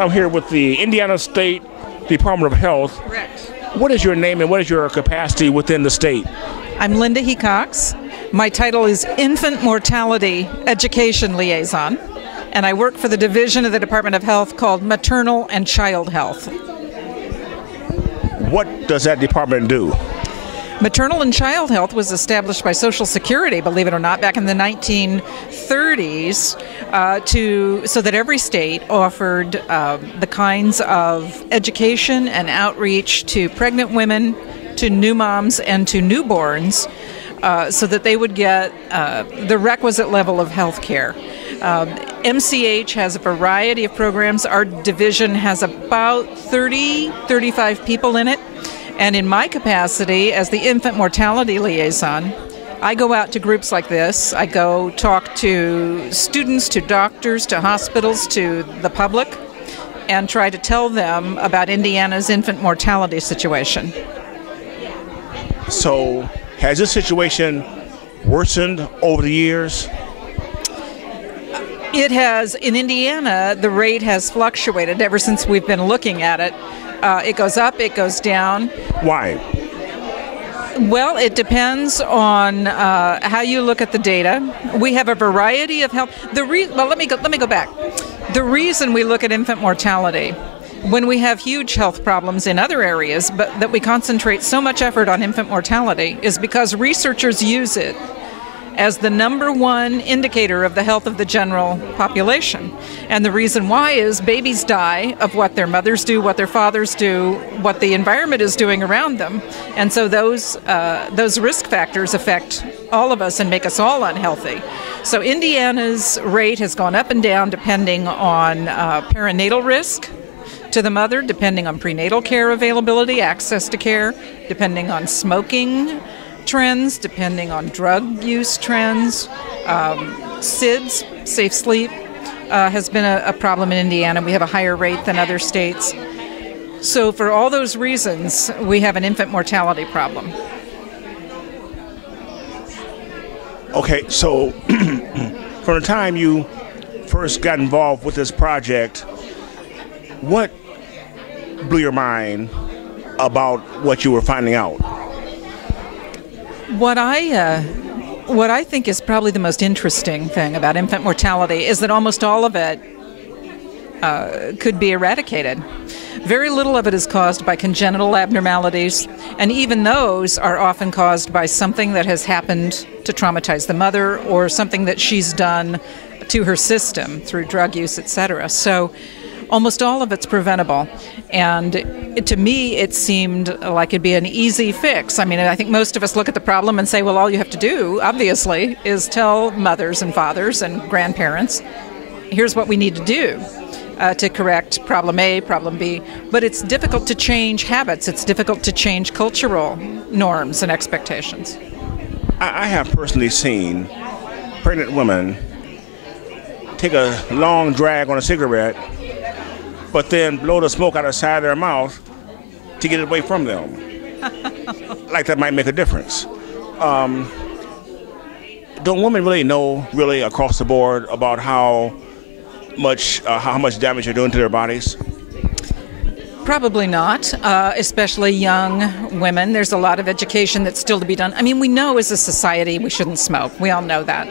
I'm here with the Indiana State Department of Health. Correct. What is your name and what is your capacity within the state? I'm Linda Hecox. My title is Infant Mortality Education Liaison, and I work for the division of the Department of Health called Maternal and Child Health. What does that department do? Maternal and Child Health was established by Social Security, believe it or not, back in the 1930s, so that every state offered the kinds of education and outreach to pregnant women, to new moms, and to newborns, so that they would get the requisite level of health care. MCH has a variety of programs. Our division has about 35 people in it. And in my capacity as the Infant Mortality Liaison, I go out to groups like this. I go talk to students, to doctors, to hospitals, to the public, and try to tell them about Indiana's infant mortality situation. So, has this situation worsened over the years? It has. In Indiana, the rate has fluctuated ever since we've been looking at it. It goes up, it goes down. Why? Well, it depends on how you look at the data. We have a variety of health. Let me go back. The reason we look at infant mortality, when we have huge health problems in other areas, but that we concentrate so much effort on infant mortality, is because researchers use it as the number one indicator of the health of the general population. And the reason why is babies die of what their mothers do, what their fathers do, what the environment is doing around them. And so those risk factors affect all of us and make us all unhealthy. So Indiana's rate has gone up and down depending on perinatal risk to the mother, depending on prenatal care availability, access to care, depending on smoking trends, depending on drug use trends. SIDS, safe sleep, has been a problem in Indiana. We have a higher rate than other states. So for all those reasons, we have an infant mortality problem. Okay, so from the time you first got involved with this project, what blew your mind about what you were finding out? What I think is probably the most interesting thing about infant mortality is that almost all of it could be eradicated. Very little of it is caused by congenital abnormalities, and even those are often caused by something that has happened to traumatize the mother or something that she's done to her system through drug use, etc. So almost all of it's preventable. And to me, it seemed like it'd be an easy fix. I mean, I think most of us look at the problem and say, well, all you have to do, obviously, is tell mothers and fathers and grandparents, here's what we need to do to correct problem A, problem B. But it's difficult to change habits. It's difficult to change cultural norms and expectations. I have personally seen pregnant women take a long drag on a cigarette, but then blow the smoke out of the side of their mouth to get it away from them. Like that might make a difference. Don't women really know, really across the board, about how much damage you're doing to their bodies? Probably not, especially young women. There's a lot of education that's still to be done. I mean, we know as a society we shouldn't smoke. We all know that.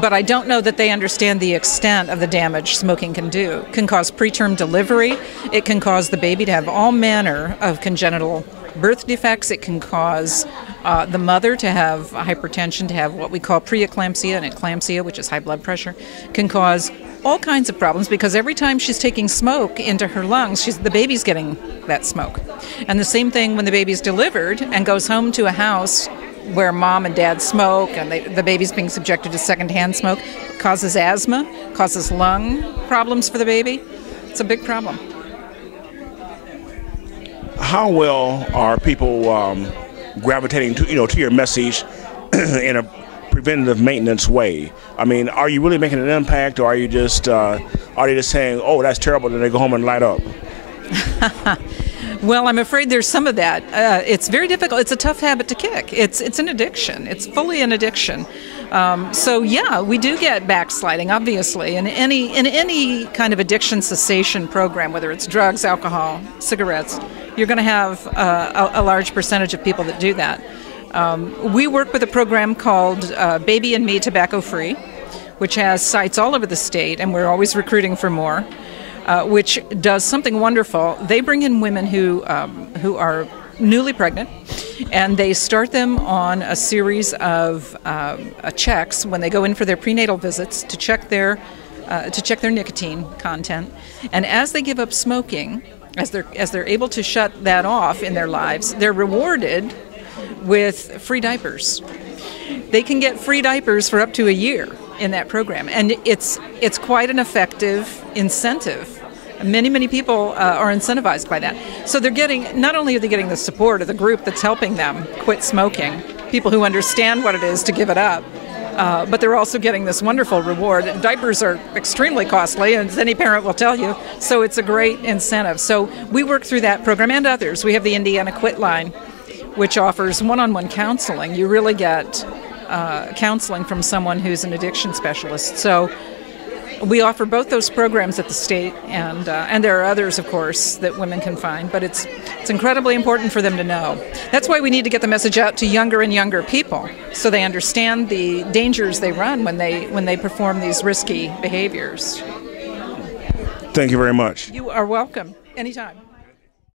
But I don't know that they understand the extent of the damage smoking can do. It can cause preterm delivery. It can cause the baby to have all manner of congenital birth defects. It can cause the mother to have hypertension, to have what we call preeclampsia and eclampsia, which is high blood pressure. It can cause all kinds of problems because every time she's taking smoke into her lungs, the baby's getting that smoke. And the same thing when the baby's delivered and goes home to a house where mom and dad smoke and the baby's being subjected to secondhand smoke, causes asthma, causes lung problems for the baby. It's a big problem. How well are people gravitating to your message in a preventative maintenance way? I mean, are you really making an impact, or are you just are they just saying, "Oh, that's terrible," then they go home and light up? Well, I'm afraid there's some of that. It's very difficult. It's a tough habit to kick. It's an addiction. It's fully an addiction. So yeah, we do get backsliding, obviously. In any kind of addiction cessation program, whether it's drugs, alcohol, cigarettes, you're going to have a large percentage of people that do that. We work with a program called Baby and Me Tobacco Free, which has sites all over the state, and we're always recruiting for more, which does something wonderful. They bring in women who are newly pregnant, and they start them on a series of checks when they go in for their prenatal visits to check their nicotine content. And as they give up smoking, as they're able to shut that off in their lives, they're rewarded with free diapers. They can get free diapers for up to a year in that program, and it's quite an effective incentive. Many people are incentivized by that. So they're getting, not only are they getting the support of the group that's helping them quit smoking, people who understand what it is to give it up, but they're also getting this wonderful reward. Diapers are extremely costly, as any parent will tell you, so it's a great incentive. So we work through that program and others. We have the Indiana Quit Line, which offers one-on-one counseling. You really get counseling from someone who's an addiction specialist. So we offer both those programs at the state, and there are others, of course, that women can find, but it's incredibly important for them to know. That's why we need to get the message out to younger and younger people, so they understand the dangers they run when they perform these risky behaviors. Thank you very much. You are welcome. Anytime.